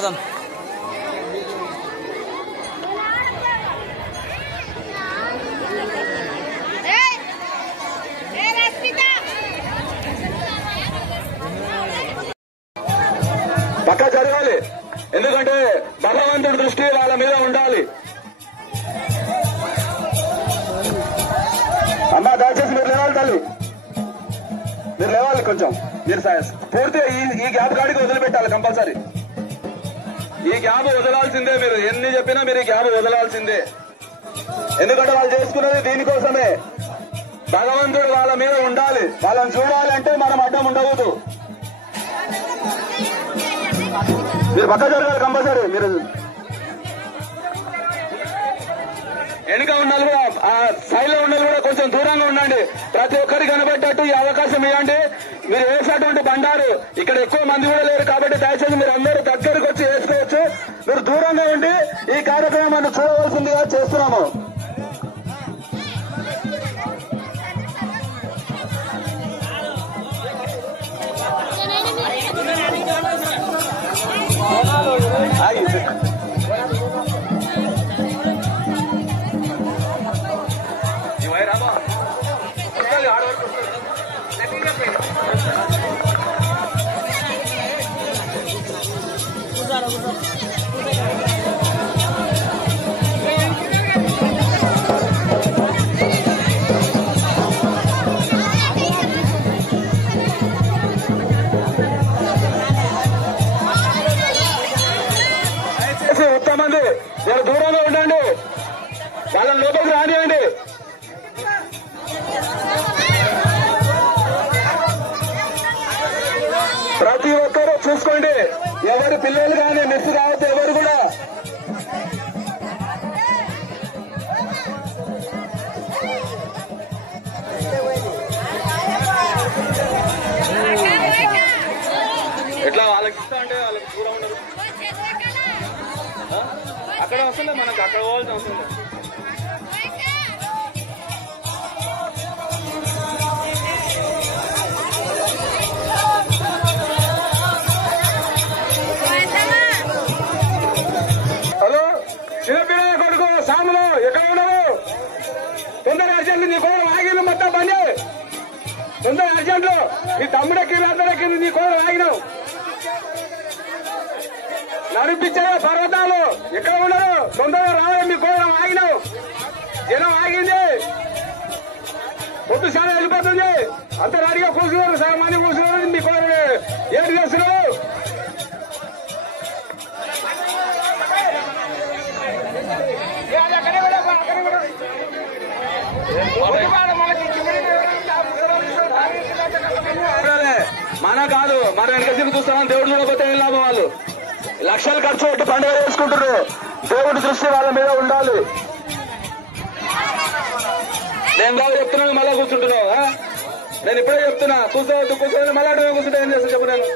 పోదాం. పక్క జరగాలి, ఎందుకంటే భగవంతుడి దృష్టి వాళ్ళ మీద ఉండాలి. అమ్మా దయచేసి మీరు లేవాలి తల్లి, మీరు లేవాలి కొంచెం. మీరు పూర్తిగా ఈ గ్యాప్ కాడికి వదిలిపెట్టాలి కంపల్సరీ. ఈ గ్యాప్ వదలాల్సిందే, మీరు ఎన్ని చెప్పినా మీరు ఈ గ్యాప్ వదలాల్సిందే. ఎందుకంటే వాళ్ళు చేసుకున్నది దీనికోసమే. భగవంతుడు వాళ్ళ మీద ఉండాలి, వాళ్ళని చూడాలంటే మనం అడ్డం ఉండకూడదు. మీరు పక్క జరగాలి కంపల్సరీ. మీరు వెనుక ఉన్నది కూడా, ఆ సైడ్ లో ఉన్నది కూడా కొంచెం దూరంగా ఉండండి. ప్రతి ఒక్కరికి కనబెట్టట్టు ఈ అవకాశం ఇవ్వండి. మీరు వేసేటువంటి బండారు ఇక్కడ ఎక్కువ మంది కూడా లేరు కాబట్టి దయచేసి మీరు అందరూ దగ్గరకు వచ్చి వేసుకోవచ్చు. మీరు దూరంగా ఉండి ఈ కార్యక్రమాన్ని చూడవలసిందిగా చేస్తున్నాము. మంది మీరు దూరంగా ఉండండి, వాళ్ళని లోపలికి రానియండి. ప్రతి ఒక్కరూ చూసుకోండి, ఎవరి పిల్లలు కానీ మిస్ కావద్దు ఎవరు కూడా. ఎట్లా వాళ్ళకి ఇస్తా అంటే వాళ్ళకి దూరం ఉండరు. అక్కడ వస్తుందా, మనకు అక్కడ పోవాల్సి వస్తుంది. హలో చిన్నపిల్లల కొడుకు సాములు ఎక్కడ ఉన్నావు? తొందర అర్జెంట్, నీ కూడా ఆగిన మొత్తం పని తొందర అర్జెంట్లు. నీ తమ్ముడెక్కి అందరెక్కింది, నీ కూడా ఆగినావు. నడిపించారు పర్వతాలు ఎక్కడ ఉన్నారు? తొందరగా రావాలి, మీ కూడా ఆగినావు. జనం ఆగింది, పొద్దు చాలా వెళ్ళిపోతుంది. అంత రెడీగా కూర్చున్నారు, చాలా మంది కూర్చున్నారు. మీ కూడా ఏంటి చేస్తున్నావు? మన కాదు, మన వెనక తిరిగి చూస్తామని దేవుడు చూడకపోతే ఏం లాభం? వాళ్ళు లక్షలు ఖర్చు పెట్టి పండుగ చేసుకుంటారు. దేవుడి దృష్టి వాళ్ళ మీద ఉండాలి. నేను బాగా చెప్తున్నాను, మళ్ళా కూర్చుంటున్నావు. నేను ఇప్పుడే చెప్తున్నా, కూర్చోవద్దు కూర్చోవద్దు, మళ్ళా అటు కూర్చుంటే ఏం చేస్తా చెప్పు. నేను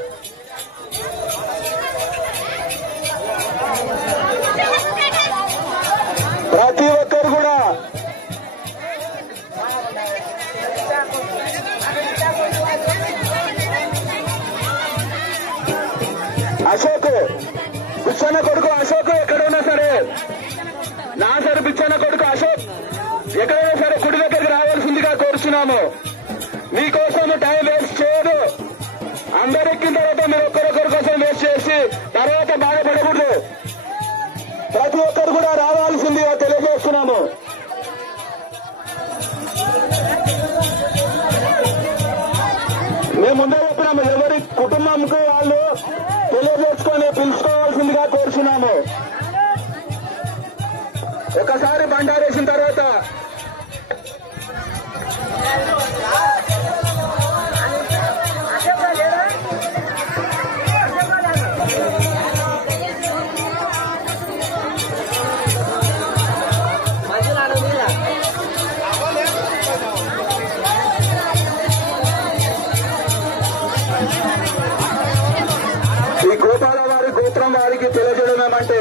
ప్రతి ఒక్కరు కూడా అశోక్ పిచ్చన్న కొడుకు అశోక్ ఎక్కడ ఉన్నా సరే, నా సరే పిచ్చన్న కొడుకు అశోక్ ఎక్కడైనా సరే కుడి దగ్గరికి రావాల్సిందిగా కోరుచున్నాము. మీకోసం టైం వేస్ట్ చేయదు. అందరెక్కిన తర్వాత మీరు ఒక్కరొకరి కోసం వేస్ట్ చేసి తర్వాత బాధపడకూడదు. ప్రతి ఒక్కరు కూడా రావాల్సిందిగా తెలియజేస్తున్నాము. మేము ముందే చెప్పినాము, ఎవరి కుటుంబంకు వాళ్ళు తెలియజేసుకొని పిలుచుకోవాల్సిందిగా కోరుచున్నాము. ఒకసారి బండారేసిన తర్వాత ఈ గోపాల వారి గోత్రం వారికి తెలియజేయడం ఏమంటే,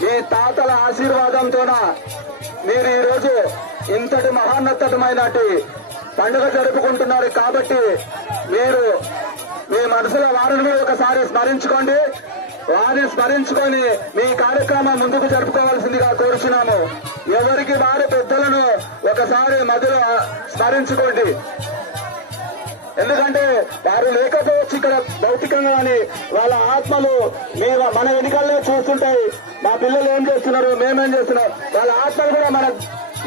మీ తాతల ఆశీర్వాదంతోన మీరు ఈరోజు ఇంతటి మహాన్నతమైనటి పండుగ జరుపుకుంటున్నారు. కాబట్టి మీరు మీ మనసులో వారిని కూడా ఒకసారి స్మరించుకోండి. వారిని స్మరించుకొని మీ కార్యక్రమం ముందుకు జరుపుకోవాల్సిందిగా కోరుచున్నాము. ఎవరికి వారి పెద్దలను ఒకసారి మధ్యలో స్మరించుకోండి. ఎందుకంటే వారు లేకపోవచ్చు ఇక్కడ భౌతికంగా, అని వాళ్ళ ఆత్మలు మన వెనుకల్లో చూస్తుంటాయి. మా పిల్లలు ఏం చేస్తున్నారు, మేమేం చేస్తున్నాం, వాళ్ళ ఆత్మలు కూడా మన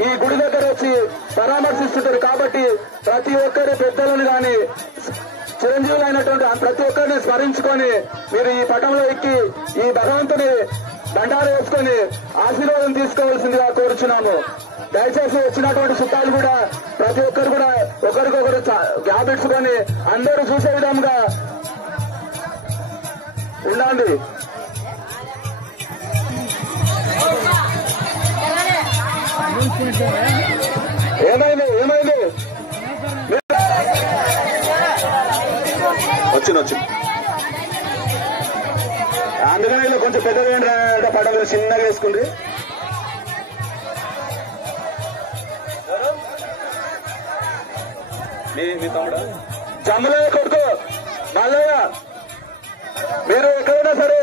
ఈ గుడి దగ్గర వచ్చి పరామర్శిస్తుంటారు. కాబట్టి ప్రతి ఒక్కరి పెద్దలను గాని చిరంజీవులైనటువంటి ప్రతి ఒక్కరిని స్మరించుకొని మీరు ఈ పటంలో ఎక్కి ఈ భగవంతుని దండాలు వేసుకొని ఆశీర్వాదం తీసుకోవాల్సిందిగా కోరుచున్నాము. దయచేసి వచ్చినటువంటి చుట్టాలు కూడా ప్రతి ఒక్కరు కూడా ఒకరికొకరు గ్యాప్ ఇచ్చుకొని అందరూ చూసే విధంగా ఉండండి. ఏమైంది వచ్చింది అందుకని ఇలా కొంచెం పెద్దగా పటం చిన్నగా వేసుకుంది. మీ తమ్ముడు జమ్మలయ్య కొడుకు మల్లయ్య, మీరు ఎక్కడైనా సరే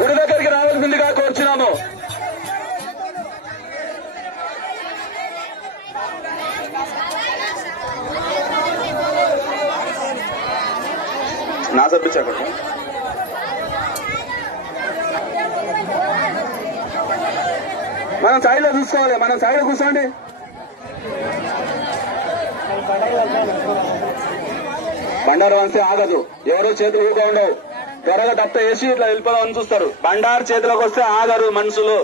గుడి దగ్గరికి రావాల్సిందిగా కోరుచున్నాము. నా సర్పించాక మనం సైడ్ లో చూసుకోవాలి. మనం సైడ్ లో కూర్చోండి. బండారు వంశీ ఆగదు. ఎవరో చేతులు ఊగా ఉండవు. త్వరగా దత్త వేసి ఇట్లా వెళ్ళిపోదామని చూస్తారు. బండారు చేతిలోకి వస్తే ఆగరు మనుషులు.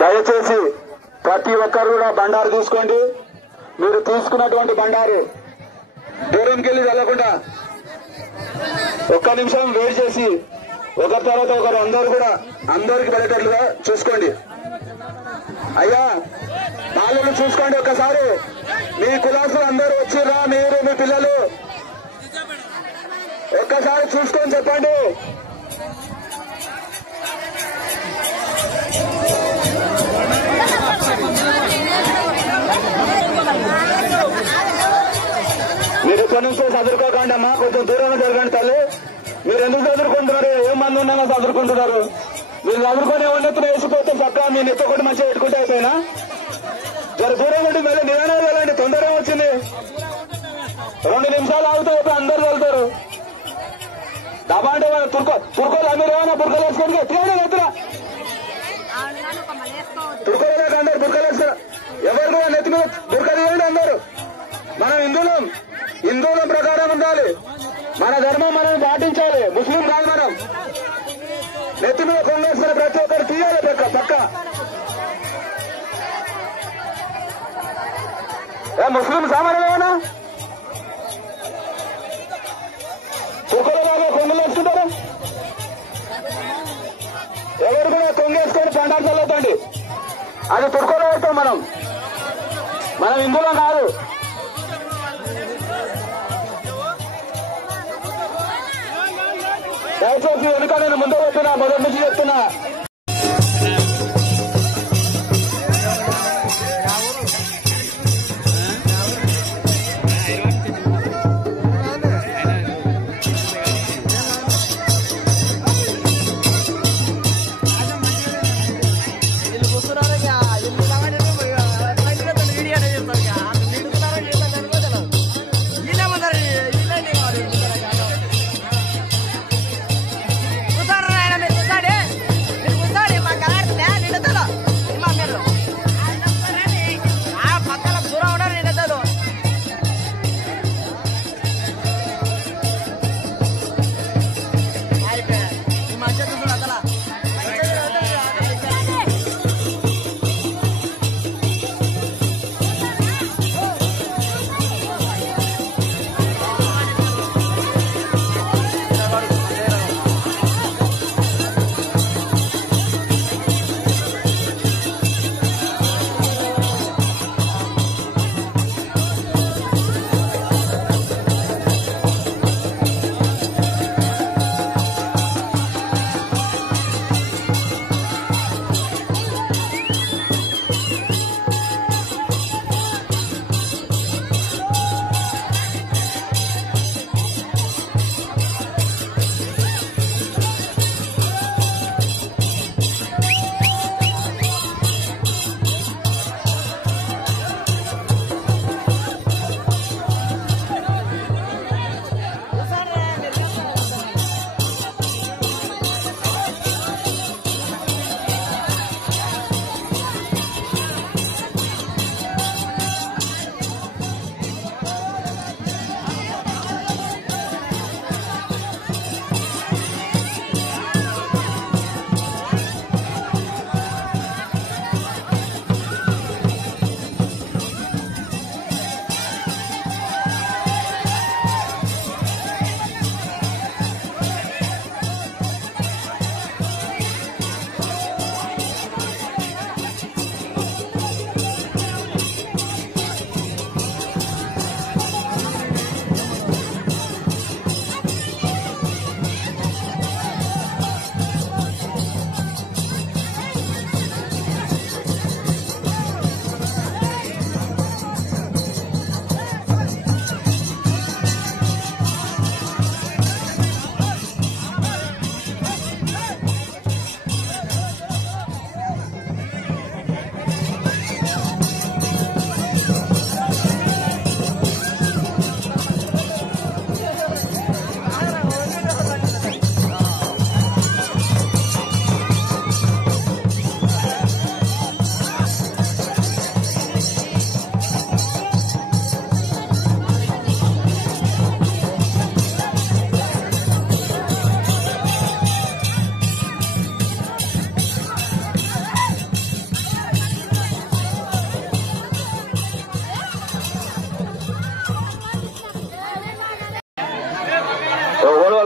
దయచేసి ప్రతి ఒక్కరు కూడా బండారు తీసుకోండి. మీరు తీసుకున్నటువంటి బండారు దూరంకి వెళ్ళి వెళ్ళకుండా ఒక్క నిమిషం వెయిట్ చేసి ఒకరి తర్వాత ఒకరు అందరికి పడేటట్లుగా చూసుకోండి. అయ్యా బాలలు చూసుకోండి. ఒక్కసారి మీ కులాసులు అందరూ వచ్చిర్రా, మీరు మీ పిల్లలు ఒక్కసారి చూసుకొని చెప్పండి. మీరు ఇక్కడి నుంచి చదువుకోకండి అమ్మా, కొంచెం దూరంగా జరగండి తల్లి. మీరు ఎందుకు చదువుకుంటున్నారు? ఏం మంది ఉన్నామో చదువుకుంటున్నారు. మీరు చదువుకొని ఉన్నప్పుడు వేసిపోతే పక్క మీ నెత్త ఒకటి మంచిగా పెట్టుకుంటే అయిపోయినా జర దూరంగా ఉండి మళ్ళీ నిదానం వెళ్ళండి. తొందరగా వచ్చింది. 2 నిమిషాలు ఆగితే అందరు వెళ్తారు. డబ్బా అంటే తుర్కోలు మీరు ఏమైనా బుర్కలు వేసుకోండి. తీయండి ఎత్తురా తుర్కోలేక అందరు బుర్కలు వేస్తారు. ఎవరు కూడా నెత్తి మీద బుర్క తీయండి అందరూ. మనం హిందువుల ప్రకారం ఉండాలి. మన ధర్మం మనం పాటించాలి. ముస్లిం కాదు మనం. నెత్తి మీద కొంగేస్తున్న ప్రతి ఒక్కరు తీయాలి పక్క. ముస్లిం సామాన్యమేనా? తుర్కోలలాగా కొంగలు వేసుకుంటారు. ఎవరు కూడా కొంగేసుకొని పండాలు చల్లవుతండి. అది తుర్కోలో వేస్తాం మనం హిందువులం కాదు. దయచేసి వెనుక నేను ముందు వచ్చిన మొదటి నుంచి చెప్తున్నా.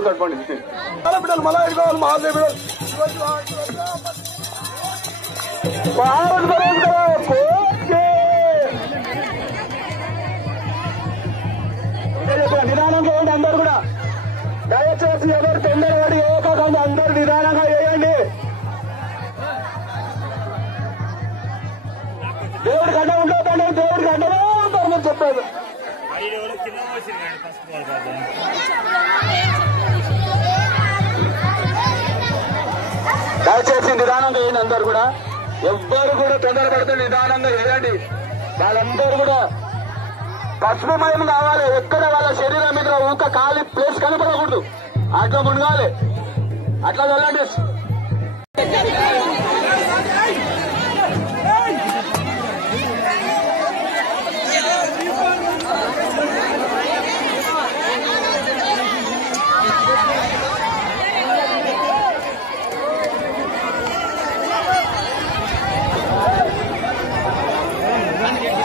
చెప్పండి బిడ్డలు మళ్ళా ఎదుకోవాలి మా బిడ్డలు నిదానంగా వేయండి అందరు కూడా దయచేసి ఎవరు తొందరపడి ఏకాకుండా అందరు నిదానంగా వేయండి దేవుడికి అడ్డ ఉండొద్దండి దేవుడికి అడ్డమే ఉంటారని చెప్పారు దయచేసి నిదానంగా వేయండి అందరు కూడా ఎవ్వరు కూడా తొందరపడితే నిదానంగా వేయండి వాళ్ళందరూ కూడా పసుపుమయం కావాలి ఎక్కడ వాళ్ళ శరీరం మీద ఊక ఖాళీ ప్లేస్ కనపడకూడదు అట్లా మునగాలి అట్లా వెళ్ళండి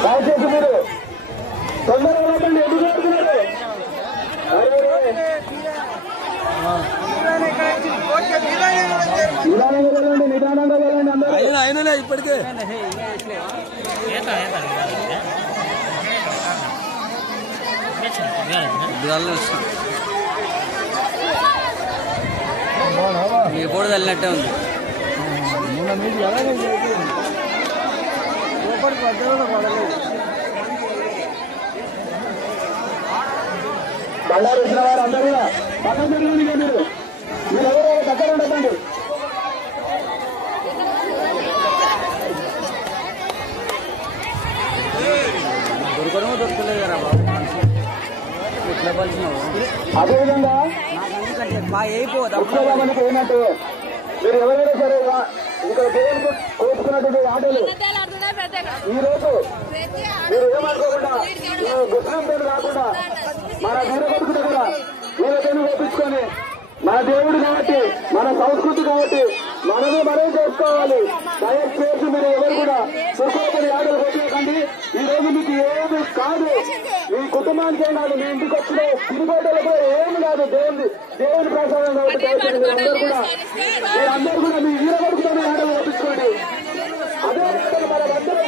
దయచేసి మీరు తొందరగా వెళ్ళండి ఎందుకు వెళ్తున్నారు నిదానంగా వెళ్ళండి నిదానంగా వెళ్ళండి అందరూ అయినా ఇప్పటికే మీ కూడా వెళ్ళినట్టే ఉంది బండారు వచ్చిన వారు అందరూ కూడా పక్కన తిరగండి మీరు ఎవరో దగ్గర ఉండకండి దొరకడమో దొరకలేదు కదా బాబు ఎట్లా పలిచినావు అదేవిధంగా బాగా అయిపోదు ముఖ్యంగా మనకి ఏంటంటే మీరు ఎవరైనా సరే ఇక్కడ దేవునికి కోసుకున్నటువంటి ఆటలు ఈ రోజు మీరు ఏమనుకోకుండా గుర్తింపు రాకుండా మన వీరకొడుకు దగ్గర వీరతను వేపించుకొని మన దేవుడు కాబట్టి మన సంస్కృతి కాబట్టి మనమే చేసుకోవాలి దయచేసి మీరు ఎవరు కూడా దుర్కోపడి ఆటలు కొట్టకండి ఈ రోజు మీకు ఏమి కాదు మీ కుటుంబానికి ఏం కాదు మీ ఇంటికి వచ్చిన తిరిగేటలకు ఏమి కాదు దేవుని ప్రసాదం కాబట్టి మీరందరూ కూడా మీ వీరకొడుకుతోనే ఆటలు వేపించుకోండి అదే మనమందరం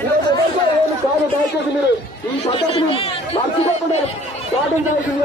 ఈరోజు ఎవరితో ఏమి కాదు దయచేసి మీరు ఈ పద్ధతిని మర్చిపోకుండా పాటించాల్సింది